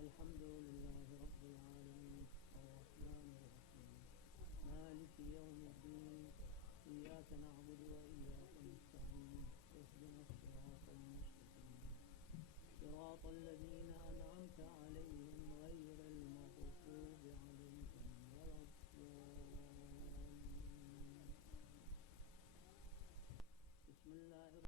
الحمد لله رب العالمين الرحمن الرحيم مالك يوم الدين إياك نعبد وإياك نستعين اهدنا الصراط المستقيم صراط الذين أنعمت عليهم غير المغضوب عليهم ولا الضالين. بسم الله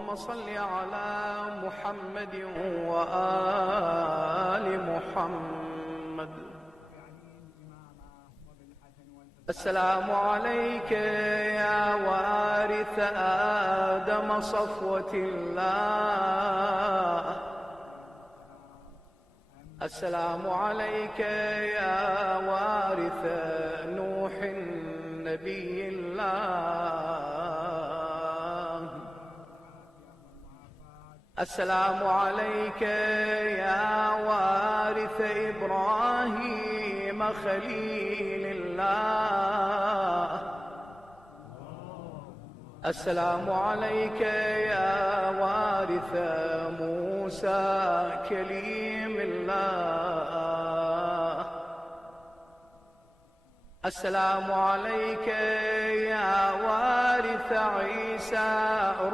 اللهم صل على محمد وآل محمد. السلام عليك يا وارث آدم صفوة الله. السلام عليك يا وارث نوح نبي الله. السلام عليك يا وارث إبراهيم خليل الله. السلام عليك يا وارث موسى كليم الله. السلام عليك يا وارث عيسى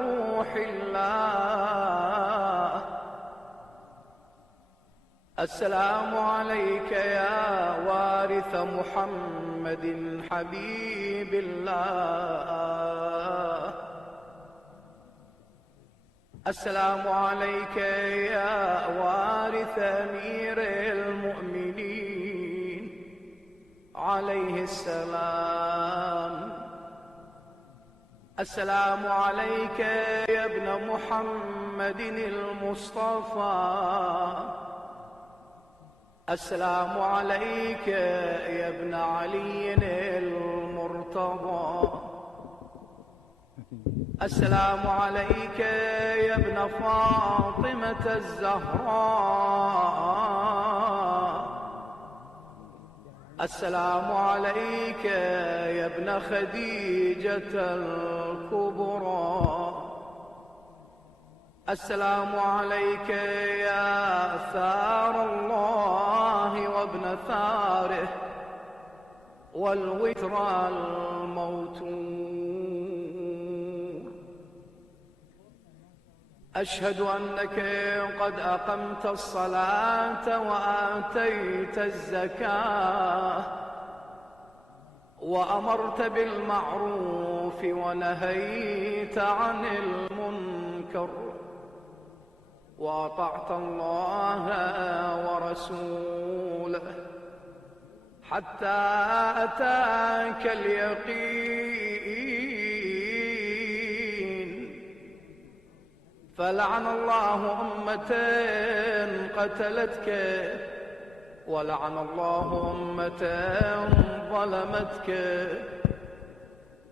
روح الله. السلام عليك يا وارث محمد حبيب الله. السلام عليك يا وارث أمير المؤمنين عليه السلام. السلام عليك يا ابن محمد المصطفى. السلام عليك يا ابن علي المرتضى. السلام عليك يا ابن فاطمة الزهراء. السلام عليك يا ابن خديجة الكبرى. السلام عليك يا ثار الله وابن ثاره والوتر الموتور. أشهد أنك قد أقمت الصلاة وآتيت الزكاة وأمرت بالمعروف ونهيت عن المنكر وأطعت الله ورسوله حتى أتاك اليقين. فلعن الله أمة قتلتك ولعن الله أمة ظلمتك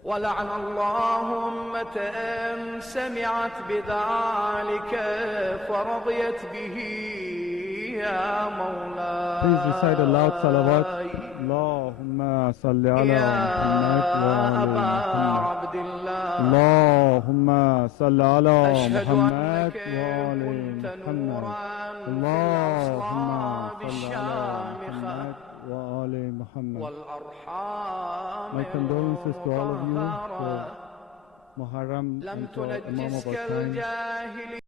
ولعن الله أمة سمعت بذلك فرضيت به يا مولاي. Please recite a loud salawat. Allahumma salli ala Muhammad wa ala Muhammad. Allahumma salli ala Muhammad wa ala Muhammad. Allahumma salli ala Muhammad wa ala Muhammad. My condolences to all of you for Muharram and for Imam of our time.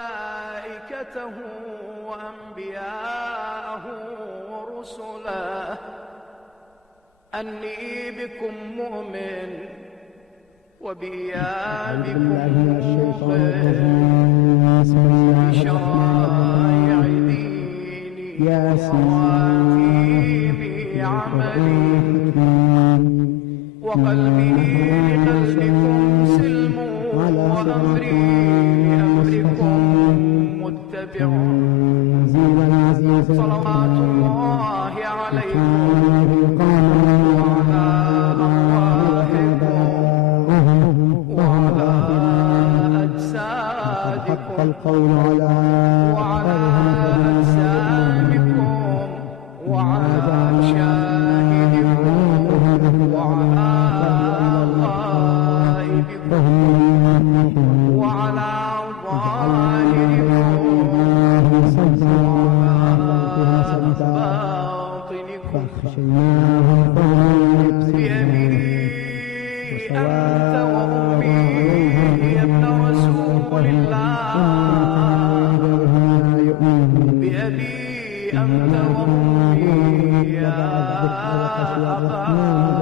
ملائكته وأنبياءه ورسله أني بكم مؤمن وبإيابكم موقن بشرائع ديني وخواتيم عملي وقلبي لقلبكم سلم وأمري لأمركم متبع صلوات الله عليكم وعلى أرواحكم وعلى أجسادكم وعلى أجسامكم وعلى شاهدكم وعلى غائبكم وعلى ظاهركم بأبي أنت وأمي يا ابن رسول الله بأبي أنت وأمي يا أبا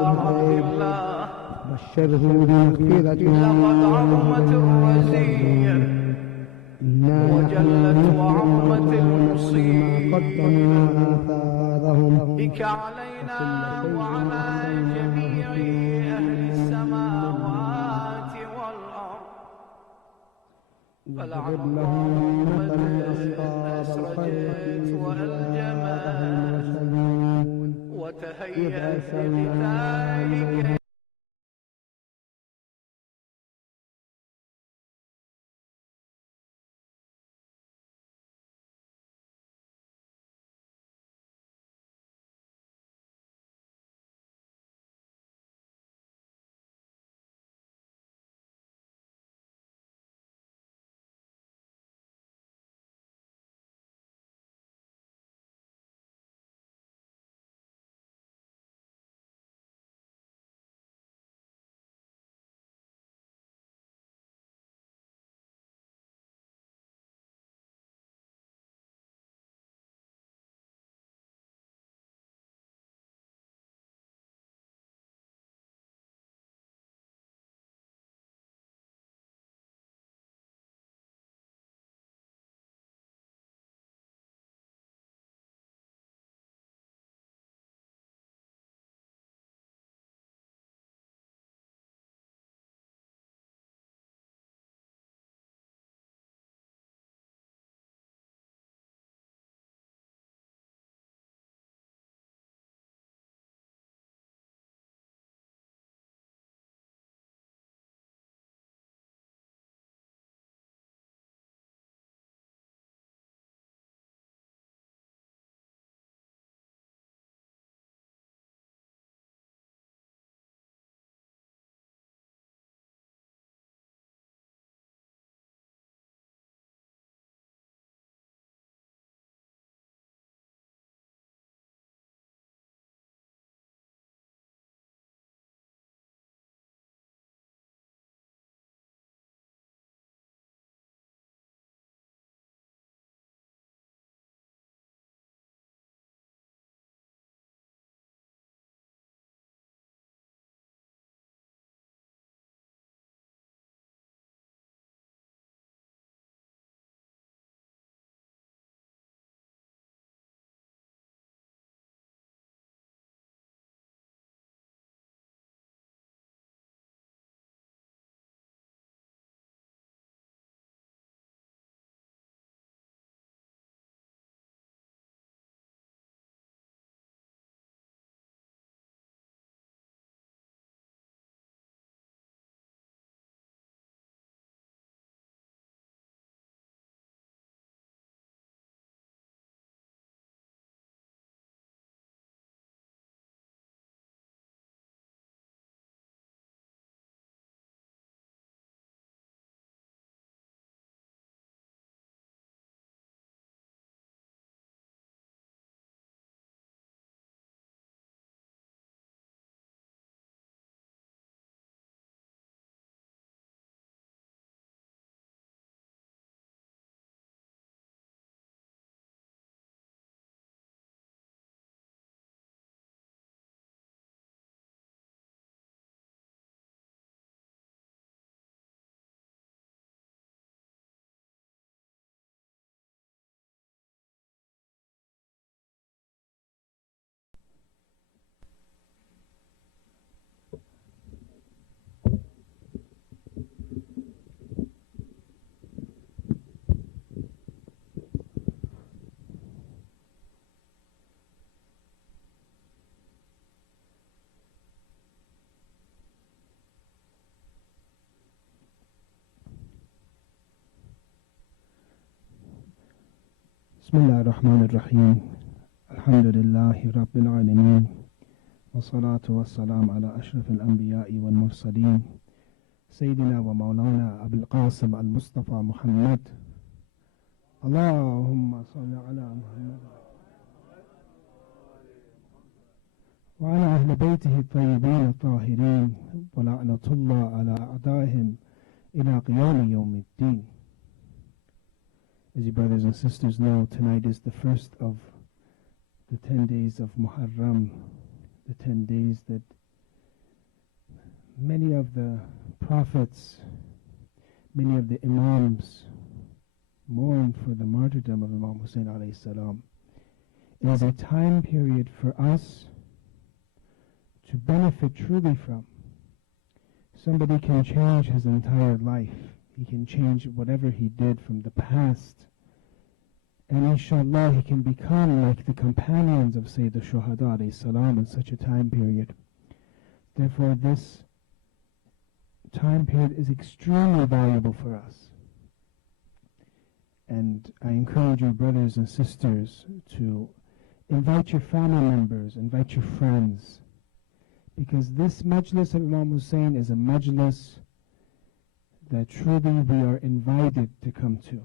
عبد الله بشره بمغفرة لقد عظمت الرزية وجلت وعظمت المصيبة بك علينا وعلى جميع أهل السماوات والأرض فلعن الله أسرجت وألجمت وتهيأت لقتالك بسم الله الرحمن الرحيم الحمد لله رب العالمين والصلاة والسلام على أشرف الأنبياء والمرسلين سيدنا ومولانا أبي القاسم المصطفى محمد اللهم صل على محمد وعلى أهل بيته الطيبين الطاهرين ولعنة الله على أعدائهم إلى قيام يوم الدين. As you brothers and sisters know, tonight is the first of the 10 days of Muharram, the 10 days that many of the prophets, many of the imams mourn for the martyrdom of Imam Hussein alayhi salam. It is a time period for us to benefit truly from. Somebody can change his entire life. He can change whatever he did from the past. And inshallah he can become like the companions of Sayyid al-Shuhada alayhi salam in such a time period. Therefore this time period is extremely valuable for us. And I encourage you brothers and sisters to invite your family members, invite your friends, because this majlis of Imam Hussein is a majlis that truly we are invited to come to.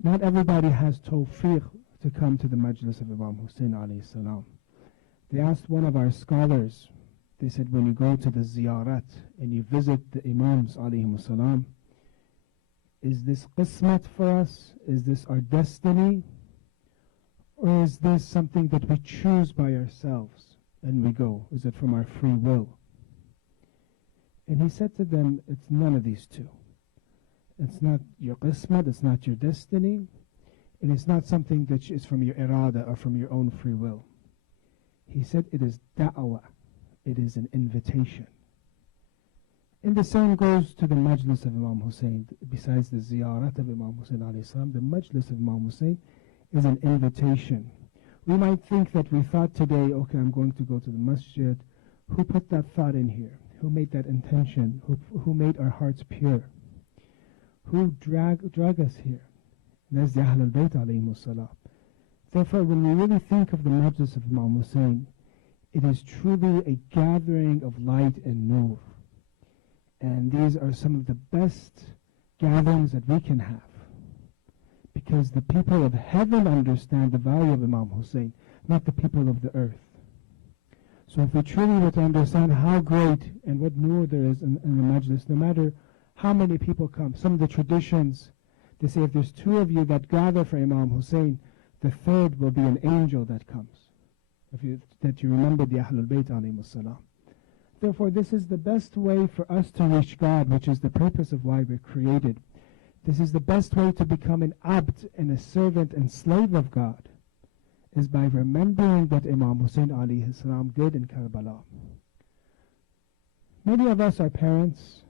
Not everybody has tawfiq to come to the majlis of Imam Hussein alayhi salam. They asked one of our scholars, they said when you go to the ziyarat and you visit the Imams alayhim salam, is this qismat for us? Is this our destiny? Or is this something that we choose by ourselves and we go? Is it from our free will? And he said to them, it's none of these two. It's not your qismat, it's not your destiny, and it's not something that is from your irada or from your own free will. He said it is da'wah, it is an invitation. And the same goes to the majlis of Imam Hussein. Besides the ziyarat of Imam Hussein alayhi salam, the majlis of Imam Hussein is an invitation. We might think that we thought today, okay, I'm going to go to the masjid. Who put that thought in here? Who made that intention? Who made our hearts pure? Who drag us here? That's the Ahlul Bayt alayhimus salam. Therefore, when we really think of the majlis of Imam Hussein, it is truly a gathering of light and nur. And these are some of the best gatherings that we can have. Because the people of heaven understand the value of Imam Hussein, not the people of the earth. So if we truly were to understand how great and what nur there is in the majlis, no matter how many people come. Some of the traditions, they say if there's two of you that gather for Imam Hussein, the third will be an angel that comes. That you remember the Ahlul Bayt alayhimus salam. Therefore, this is the best way for us to reach God, which is the purpose of why we're created. This is the best way to become an abd and a servant and slave of God, is by remembering what Imam Hussein alayhi salam did in Karbala. Many of us are parents.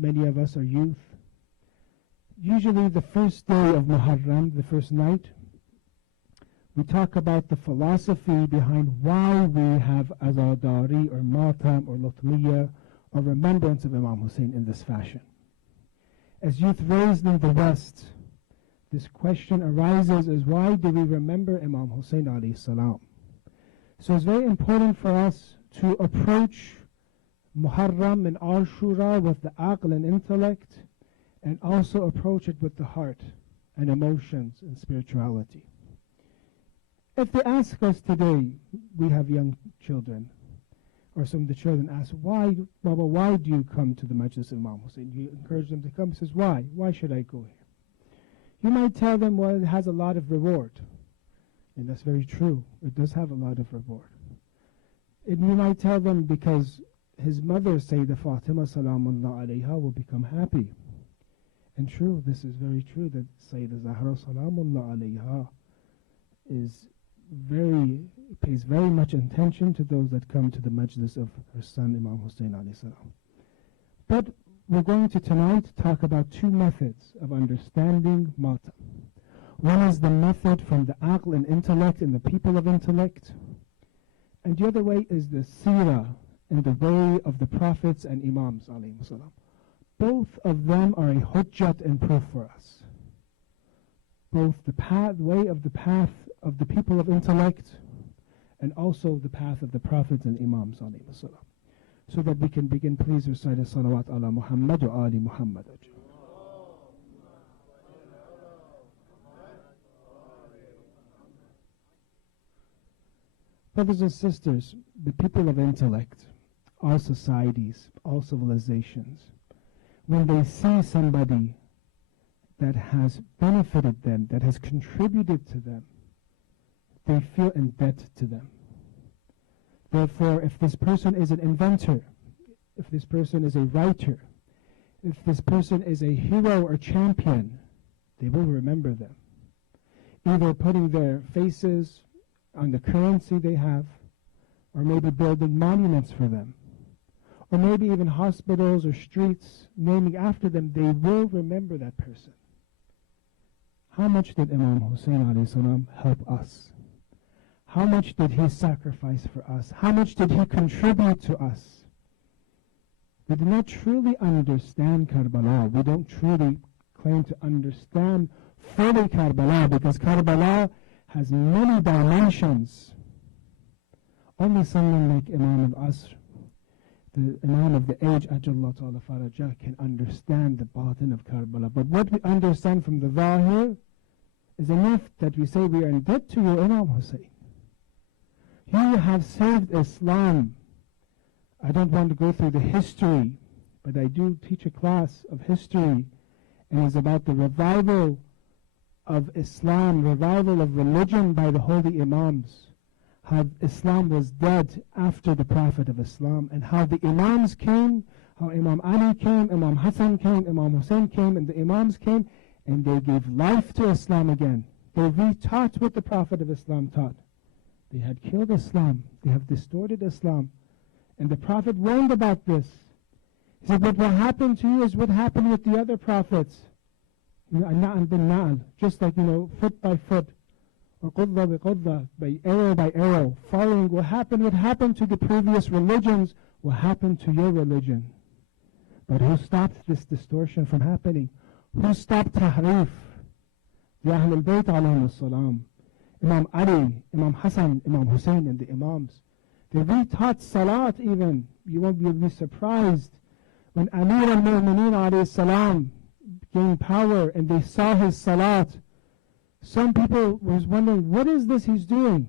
Many of us are youth. Usually the first day of Muharram, the first night, we talk about the philosophy behind why we have azadari or matam or lutliya or remembrance of Imam Hussein in this fashion. As youth raised in the West, this question arises as why do we remember Imam Hussein alayhi salam? So it's very important for us to approach Muharram and Ashura with the aql and intellect, and also approach it with the heart and emotions and spirituality. If they ask us today, we have young children, or some of the children ask, why, Baba, why do you come to the Majlis of Imam Hussein? You encourage them to come. He says, why? Why should I go here? You might tell them, well, it has a lot of reward. And that's very true. It does have a lot of reward. And you might tell them because his mother, Sayyidah Fatima Salamullah alayha, will become happy. And true, this is very true that Sayyidah Zahra Salamullah alayha pays very much attention to those that come to the majlis of her son Imam Hussein alayhi salam. But we're going to tonight talk about two methods of understanding matam. One is the method from the aql and intellect and the people of intellect. And the other way is the seerah and the way of the prophets and imams alayhi salam. Both of them are a hujjat and proof for us. both the way of the people of intellect and also the path of the prophets and imams alayhi salam. So that we can begin, please recite a salawat ala Muhammad wa ali Muhammad. Brothers and sisters, the people of intellect, all societies, all civilizations, when they see somebody that has benefited them, that has contributed to them, they feel in debt to them. Therefore, if this person is an inventor, if this person is a writer, if this person is a hero or champion, they will remember them. Either putting their faces on the currency they have, or maybe building monuments for them, or maybe even hospitals or streets naming after them. They will remember that person. How much did Imam Hussein alayhi salam help us? How much did he sacrifice for us? How much did he contribute to us? We do not truly understand Karbala. We don't truly claim to understand fully Karbala, because Karbala has many dimensions. Only someone like Imam al-Asr, the Imam of the age, Ajallah Ta'ala Farajah, can understand the batin of Karbala. But what we understand from the Zahir is enough that we say we are in debt to you, Imam Hussein. You have saved Islam. I don't want to go through the history, but I do teach a class of history, and it's about the revival of Islam, revival of religion by the holy Imams. How Islam was dead after the Prophet of Islam, and how the Imams came, how Imam Ali came, Imam Hassan came, Imam Hussein came, and the Imams came, and they gave life to Islam again. They retaught what the Prophet of Islam taught. They had killed Islam. They have distorted Islam. And the Prophet warned about this. He said, but what happened to you is what happened with the other prophets. Na'al bin na'al. Just like, foot by foot. Or qudda bi qudda. By arrow. Following what happened to the previous religions will happen to your religion. But who stopped this distortion from happening? Who stopped tahrif? The Ahlul Bayt alayhim as-salam. Imam Ali, Imam Hassan, Imam Hussein, and the Imams. They retaught Salat even. You'll be surprised when Amir al-Mu'mineen alayhi salam gained power and they saw his Salat. Some people was wondering, what is this he's doing?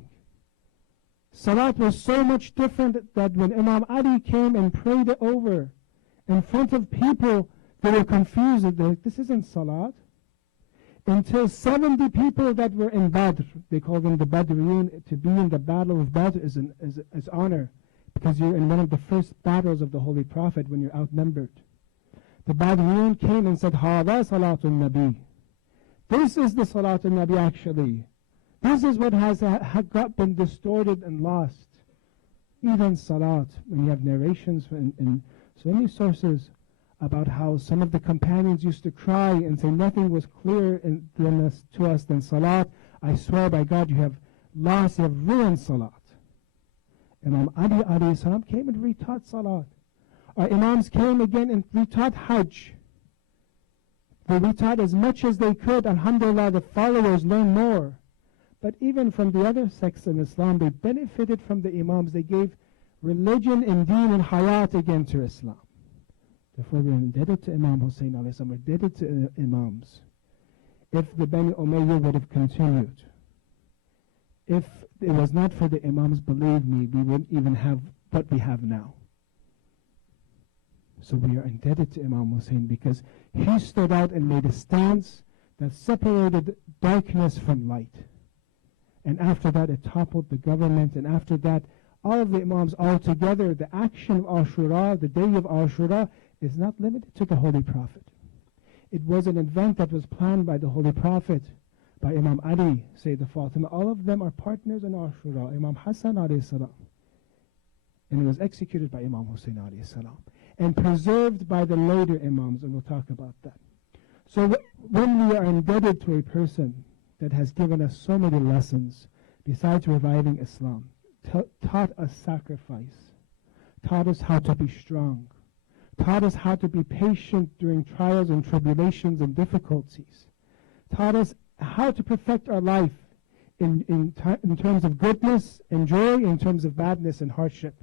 Salat was so much different that when Imam Ali came and prayed it over in front of people, they were confused. They're like, this isn't Salat. Until 70 people that were in Badr, they call them the Badriyun. To be in the battle of Badr is honor, because you're in one of the first battles of the Holy Prophet when you're outnumbered. The Badriyun came and said, Hada Salatun Nabi. This is the Salatun Nabi actually. This is what has been distorted and lost. Even Salat, when you have narrations in so many sources about how some of the companions used to cry and say nothing was clearer to us than Salat. I swear by God, you have lost, you have ruined Salat. Imam Ali alayhi salam came and retaught Salat. Our Imams came again and retaught Hajj. They retaught as much as they could. Alhamdulillah, the followers learned more. But even from the other sects in Islam, they benefited from the Imams. They gave religion and deen and hayat again to Islam. Therefore, we're indebted to Imam Hussein alayhi salam. We're indebted to Imams. If the Bani Umayyah would have continued, if it was not for the Imams, believe me, we wouldn't even have what we have now. So we are indebted to Imam Hussein because he stood out and made a stance that separated darkness from light. And after that, it toppled the government. And after that, all of the Imams all together, the action of Ashura, the day of Ashura, is not limited to the Holy Prophet. It was an event that was planned by the Holy Prophet, by Imam Ali, Sayyidah Fatima. All of them are partners in Ashura. Imam Hassan alayhi salam. And it was executed by Imam Hussein alayhi salam. And preserved by the later Imams, and we'll talk about that. So when we are indebted to a person that has given us so many lessons, besides reviving Islam, taught us sacrifice, taught us how to be strong, taught us how to be patient during trials and tribulations and difficulties, taught us how to perfect our life in terms of goodness and joy, in terms of badness and hardship.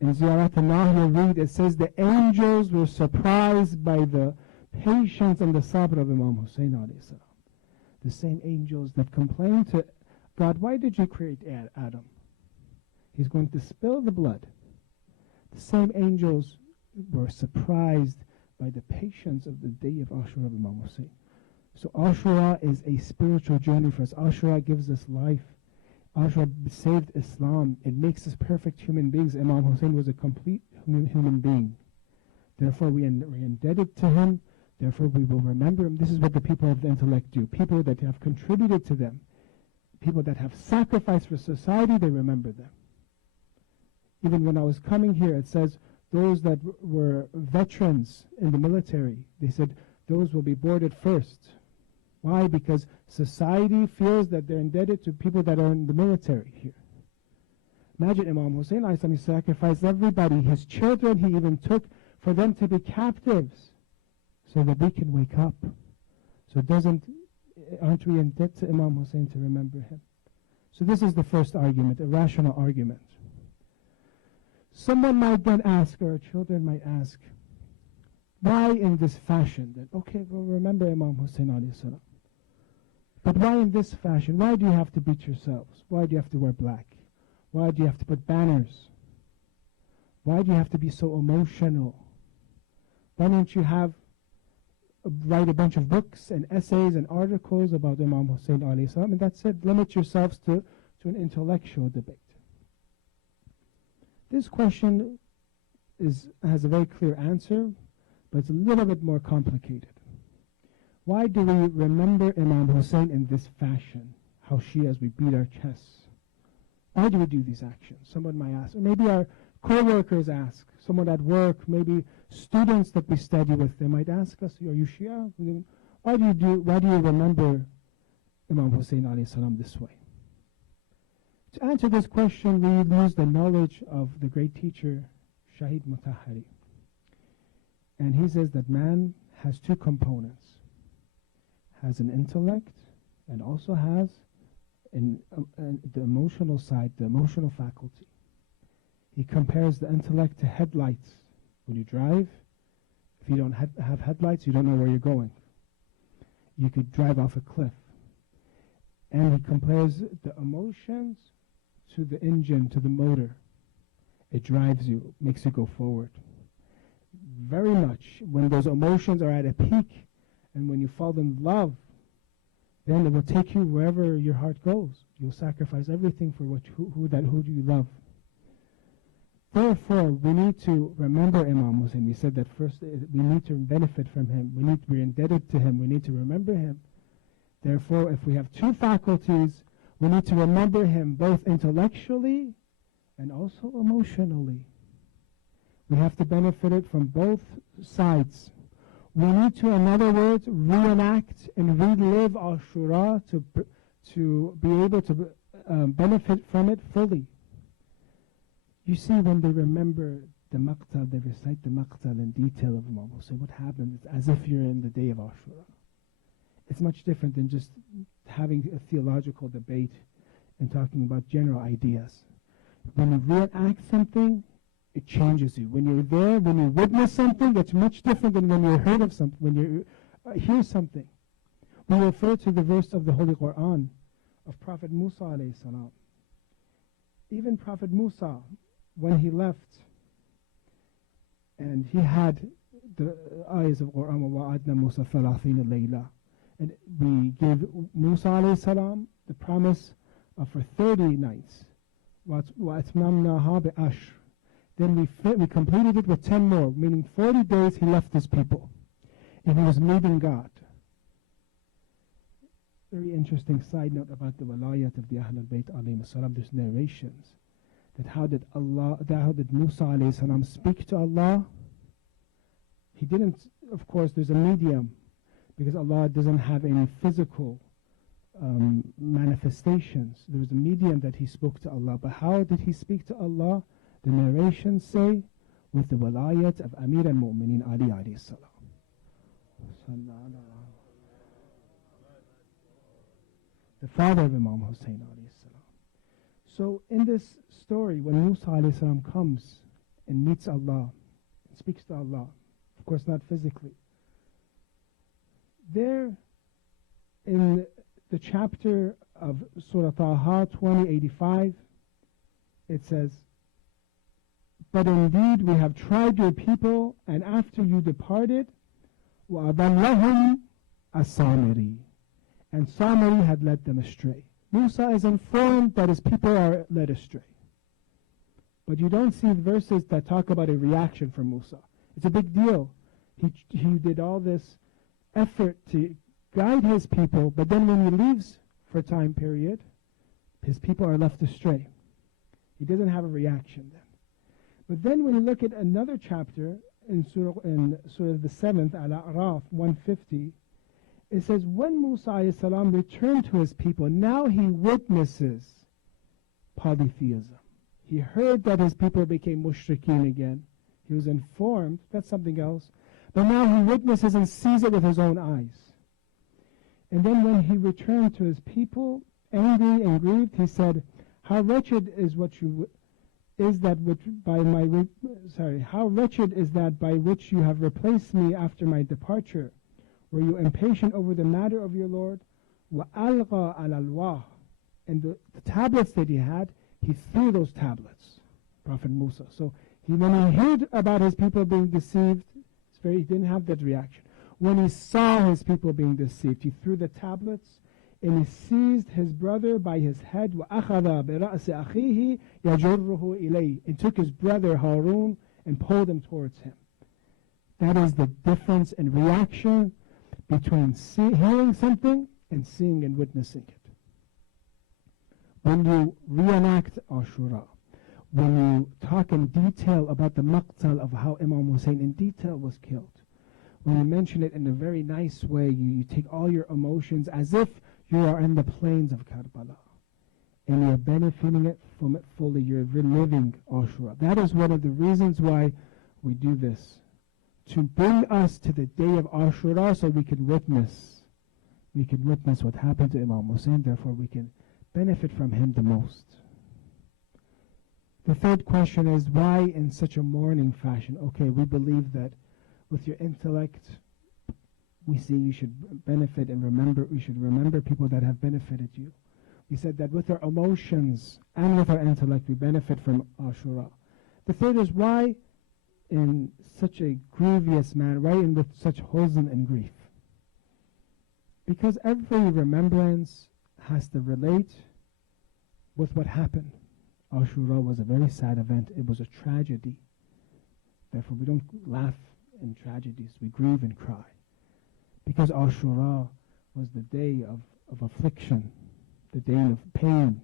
In Ziyarat al-Nahi, read, it says the angels were surprised by the patience and the sabr of Imam Hussein alayhi salam. The same angels that complained to God, why did you create Adam? He's going to spill the blood. The same angels were surprised by the patience of the day of Ashura of Imam Hussein. So Ashura is a spiritual journey for us. Ashura gives us life. Ashura saved Islam. It makes us perfect human beings. Imam Hussein was a complete human being. Therefore, we're indebted to him. Therefore, we will remember him. This is what the people of the intellect do. People that have contributed to them, people that have sacrificed for society, they remember them. Even when I was coming here, it says those that were veterans in the military, they said those will be boarded first. Why? Because society feels that they're indebted to people that are in the military here. Imagine Imam Hussein, he sacrificed everybody. His children he even took for them to be captives so that we can wake up. So aren't we in debt to Imam Hussein to remember him? So this is the first argument, a rational argument. Someone might then ask, or children might ask, why in this fashion? Then, okay, we'll remember Imam Hussein alayhi salam. But why in this fashion? Why do you have to beat yourselves? Why do you have to wear black? Why do you have to put banners? Why do you have to be so emotional? Why don't you write a bunch of books and essays and articles about Imam Hussein alayhi salam, and that's it. Limit yourselves to an intellectual debate. This question has a very clear answer, but it's a little bit more complicated. Why do we remember Imam Hussein in this fashion? How Shias, we beat our chests. Why do we do these actions? Someone might ask. Or maybe our co-workers ask. Someone at work, maybe students that we study with, they might ask us, are you Shia? Why do you remember Imam Hussein alayhi salam this way? To answer this question, we use the knowledge of the great teacher, Shahid Mutahari. And he says that man has two components. Has an intellect and also has the emotional side, the emotional faculty. He compares the intellect to headlights. When you drive, if you don't have headlights, you don't know where you're going. You could drive off a cliff. And he compares the emotions to the engine, to the motor. It drives you, makes you go forward. Very much when those emotions are at a peak and when you fall in love, then it will take you wherever your heart goes. You'll sacrifice everything for who do you love. Therefore, we need to remember Imam Hussein. We said that first, we need to benefit from him. We're indebted to him. We need to remember him. Therefore, if we have two faculties, we need to remember him both intellectually and also emotionally. We have to benefit it from both sides. We need to, in other words, reenact and relive Ashura to be able to benefit from it fully. You see, when they remember the maqtal, they recite the maqtal in detail of Imam Hussein. What happened? It's as if you're in the day of Ashura. It's much different than just having a theological debate and talking about general ideas. When you reenact something, it changes you. When you're there, when you witness something, it's much different than when you heard of something, when you hear something. We refer to the verse of the Holy Quran of Prophet Musa alayhi salam. Even Prophet Musa, when he left, and he had the ayahs of Quran, وَوَعَدْنَا مُوسَى ثَلَاثِينَ لَيْلَةً, and we gave Musa alayhi salam the promise of for 30 nights. وَأَتْمَمْنَاهَا بِعَشْرٍ. Then we completed it with 10 more, meaning 40 days he left his people. And he was meeting God. Very interesting side note about the walayat of the Ahlul Bayt alayhi salam. There's narrations that how did Musa alayhi salam speak to Allah? He didn't, of course, there's a medium, because Allah doesn't have any physical manifestations. There was a medium that he spoke to Allah. But how did he speak to Allah? The narrations say with the walayat of Amir al-Mu'minin Ali alayhi salam. the father of Imam Hussein alayhi salam. So in this story, when Musa alayhi salam comes and meets Allah, and speaks to Allah, of course not physically, there in the chapter of Surah Taha 2085, it says, "But indeed we have tried your people, and after you departed, وَأَضَلَّهُمْ السَّامِرِي, and Samiri had led them astray." Musa is informed that his people are led astray. But you don't see verses that talk about a reaction from Musa. It's a big deal. He did all this effort to guide his people, but then when he leaves for a time period, his people are left astray. He doesn't have a reaction then. But then when you look at another chapter in Surah the 7th, Al-A'raf 150, it says, when Musa alayhi salam returned to his people, now he witnesses polytheism. He heard that his people became mushrikeen again. He was informed, that's something else. But now he witnesses and sees it with his own eyes. And then when he returned to his people, angry and grieved, he said, how wretched is that by which you have replaced me after my departure. Were you impatient over the matter of your Lord? وَأَلْغَى عَلَى الْوَاهِ, and the tablets that he had, he threw those tablets, Prophet Musa. So when he heard about his people being deceived, he didn't have that reaction. When he saw his people being deceived, he threw the tablets and he seized his brother by his head, وَأَخَذَ بِرَأْسِ أَخِيهِ يَجُرُّهُ إِلَيْهِ, and took his brother Harun and pulled him towards him. That is the difference in reaction between hearing something and seeing and witnessing it. When you reenact Ashura, when you talk in detail about the maqtal of how Imam Hussein in detail was killed, when you mention it in a very nice way, you take all your emotions as if you are in the plains of Karbala, and you're benefiting from it fully, you're reliving Ashura. That is one of the reasons why we do this, to bring us to the day of Ashura so we can witness what happened to Imam Hussein, therefore we can benefit from him the most. The third question is, why in such a mourning fashion? Okay, we believe that with your intellect, we see you should benefit and remember, we should remember people that have benefited you. We said that with our emotions and with our intellect, we benefit from Ashura. The third is, why in such a grievous manner, why in with such huzn and grief? Because every remembrance has to relate with what happened. Ashura was a very sad event. It was a tragedy. Therefore, we don't laugh in tragedies. We grieve and cry. Because Ashura was the day of affliction, the day of pain,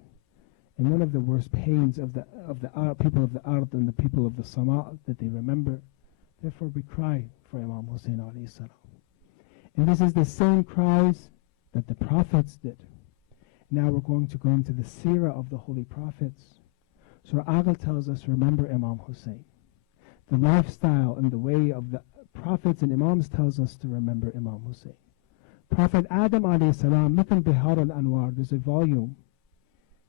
and one of the worst pains of the people of the Ard and the people of the Sama that they remember. Therefore, we cry for Imam Hussein alayhi salam. And this is the same cries that the prophets did. Now we're going to go into the seerah of the holy prophets. Surah Aql tells us, remember Imam Hussein. The lifestyle and the way of the prophets and imams tells us to remember Imam Hussein. Prophet Adam alayhi salam, look in Bihar al-Anwar, there's a volume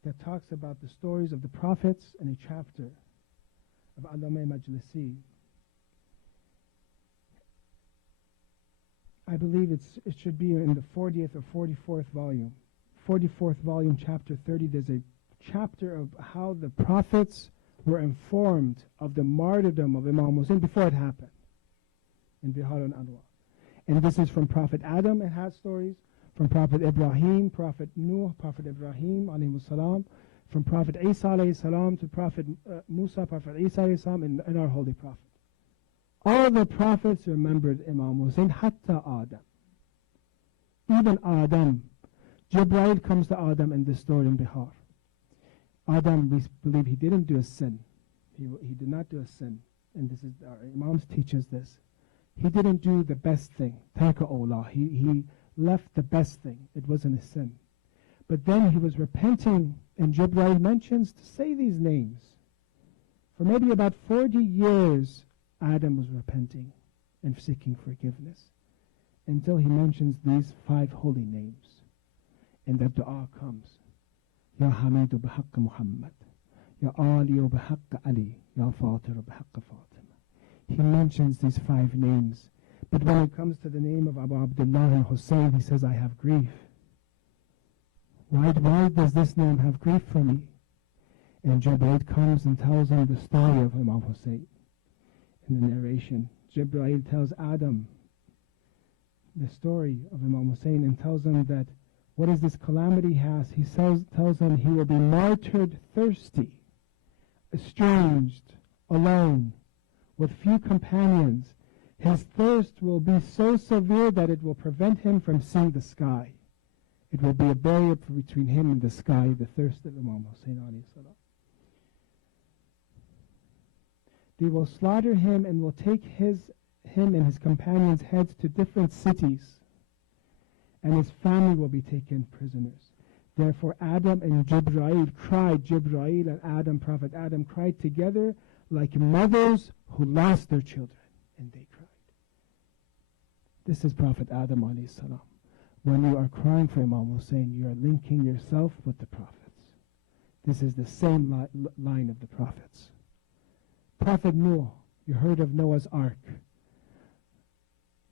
that talks about the stories of the prophets in a chapter of Allama Majlisi. I believe it should be in the 40th or 44th volume. 44th volume, chapter 30, there's a chapter of how the prophets were informed of the martyrdom of Imam Hussein before it happened in Bihar al-Anwar. And this is from Prophet Adam, it has stories, from Prophet Ibrahim, Prophet Nuh, Prophet Ibrahim alayhi salam, from Prophet Isa alayhi salam to Prophet Musa, Prophet Isa alayhi salam, and our holy prophet. All the prophets remembered Imam Hussein, hatta Adam. Even Adam. Jibreel comes to Adam in this story in Bihar. Adam, we believe he didn't do a sin. He did not do a sin. And this is, our Imams teaches this. He didn't do the best thing. Tarka Allah. He left the best thing. It wasn't a sin. But then he was repenting, and Jibreel mentions to say these names. For maybe about 40 years, Adam was repenting and seeking forgiveness until he mentions these 5 holy names. and that dua comes. Ya Hamidu bihaqq Muhammad, Ya Aliyu bihaqq Ali, Ya Fatiru bihaqq Fatima. He mentions these 5 names, but when it comes to the name of Abu Abdullah and Hussein, he says, I have grief. Why does this name have grief for me? And Jibreel comes and tells him the story of Imam Hussein. In the narration, Jibreel tells Adam the story of Imam Hussein and tells him that what is this calamity he has? He tells him he will be martyred thirsty, estranged, alone, with few companions. His thirst will be so severe that it will prevent him from seeing the sky. It will be a barrier between him and the sky, the thirst of Imam Hussein alayhi salam. They will slaughter him and will take him and his companions' heads to different cities, and his family will be taken prisoners. Therefore Adam and Jibreel cried, Jibreel and Adam, Prophet Adam cried together like mothers who lost their children, and they cried. This is Prophet Adam alayhi salam. When you are crying for Imam Hussein, you are linking yourself with the prophets. This is the same line of the prophets. Prophet Noah, you heard of Noah's Ark.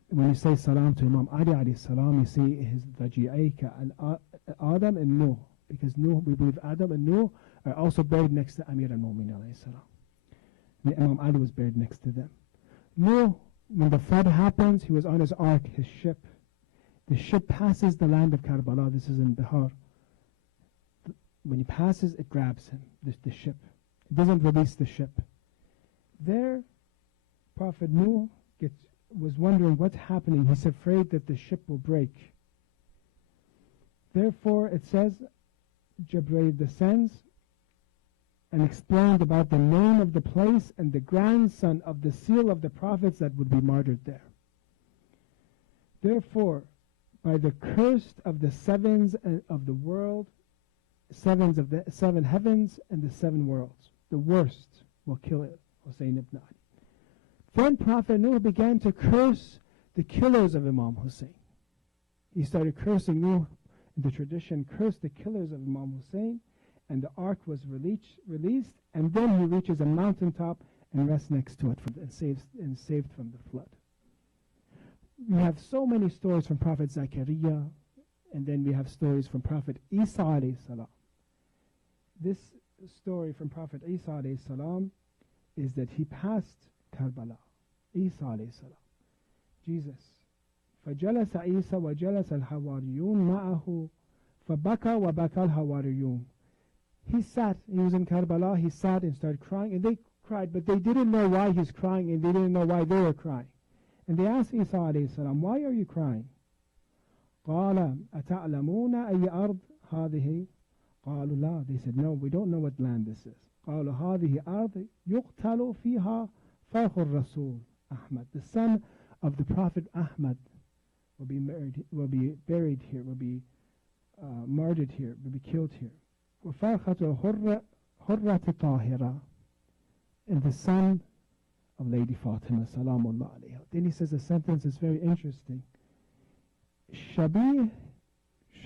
When you say salam to Imam Ali alayhi salam, you say his Daji'aika Adam and Noah, because Noah, we believe Adam and Noah are also buried next to Amir al-Mu'minin alayhi salam. And Imam Ali was buried next to them. Noah, when the flood happens, he was on his ark, his ship. The ship passes the land of Karbala. This is in Bihar. When he passes, it grabs him, the ship. It doesn't release the ship. There, Prophet Noah was wondering what's happening. He's afraid that the ship will break. Therefore, it says, Jibreel descends and explained about the name of the place and the grandson of the seal of the prophets that would be martyred there. Therefore, by the curse of the sevens of the world, sevens of the 7 heavens and the 7 worlds, the worst will kill it, Hussein ibn Ali. Then Prophet Noah began to curse the killers of Imam Hussein. He started cursing Noah, in the tradition, cursed the killers of Imam Hussein, and the ark was released, and then he reaches a mountaintop and rests next to it and saved from the flood. We have so many stories from Prophet Zachariah, and then we have stories from Prophet Isa alayhi salam. This story from Prophet Isa alayhi salam is that he passed Karbala. Isa alayhi salam. Jesus. فجلس عيسى وجلس الحواريون معه فبكى وبكى الحواريون. He was in Karbala, he sat and started crying, and they cried, but they didn't know why he's crying, and they didn't know why they were crying. And they asked Isa alayhi salam, why are you crying? قال أتعلمون أي أرض هذه؟ قالوا لا. They said, no, we don't know what land this is. قالوا هذه أرض يقتل فيها فرخ الرسول أحمد. The son of the Prophet Ahmad will be buried here, will be martyred here, will be killed here. وفرخة حرة طاهرة, and the son of Lady Fatima Salamullah alayha. Then he says a sentence that's very interesting. Shabihati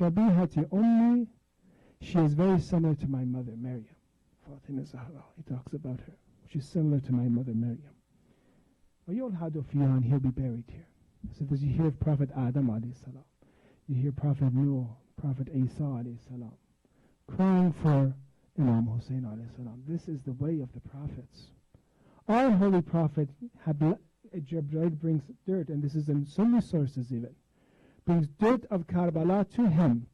Ummi, she is very similar to my mother Maryam. Fatima Zahra, he talks about her. She's similar to my mother Maryam. وَيُلْحَدُ فِيهَا, and he'll be buried here. So does you hear of Prophet Adam alayhi salam? You hear Prophet Noah, Prophet Isa alayhi salam, crying for Imam Hussein alayhi salam. This is the way of the prophets. Our holy prophet, Jibreel brings dirt, and this is in Sunni sources even, brings dirt of Karbala to him.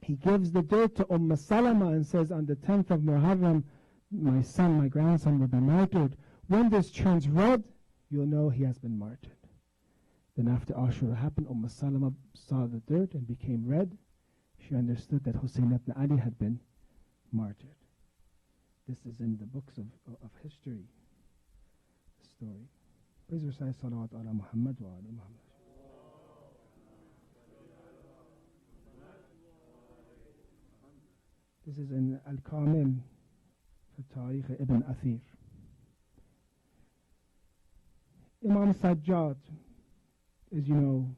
He gives the dirt to Salama and says, on the 10th of Muharram, my grandson will be martyred. When this turns red, you'll know he has been martyred. Then after Ashura happened, Salama saw the dirt and became red. She understood that Hussein ibn Ali had been martyred. This is in the books of history. Story. Please recite salawat ala Muhammad wa ala Muhammad. This is in Al-Kamil for Tariq Ibn Athir. Imam Sajjad, as you know,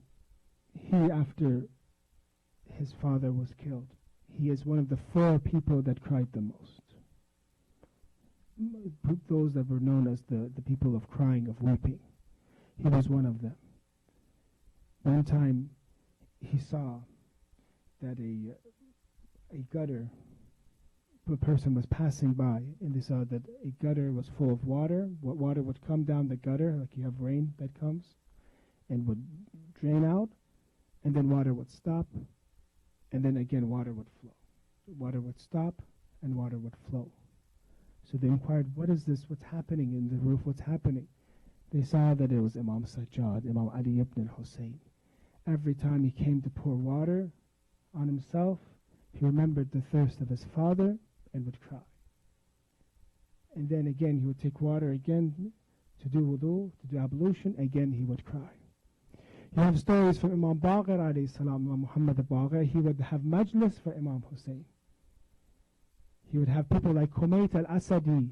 he after his father was killed. He is one of the 4 people that cried the most. Those that were known as the people of crying, of weeping. He was one of them. One time he saw that a gutter, a person was passing by, and they saw that a gutter was full of water. What water would come down the gutter, like you have rain that comes, and would drain out, and then water would stop, and then again water would flow. Water would stop, and water would flow. So they inquired, what is this? What's happening in the roof? What's happening? They saw that it was Imam Sajjad, Imam Ali ibn al-Hussein. Every time he came to pour water on himself, he remembered the thirst of his father and would cry. And then again he would take water again to do wudu, to do ablution, again he would cry. You have stories from Imam Baqir alayhi salam, Imam Muhammad al-Baqir. He would have majlis for Imam Hussein. He would have people like Kumayt al-Asadi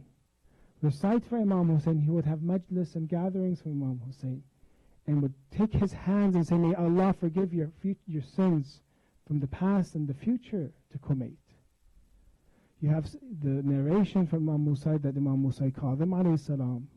recite for Imam Hussein. He would have majlis and gatherings for Imam Hussein, and would take his hands and say, may Allah forgive your sins from the past and the future to Kumayt. You have the narration from Imam Musa that Imam Musa Kadhim alayhi salam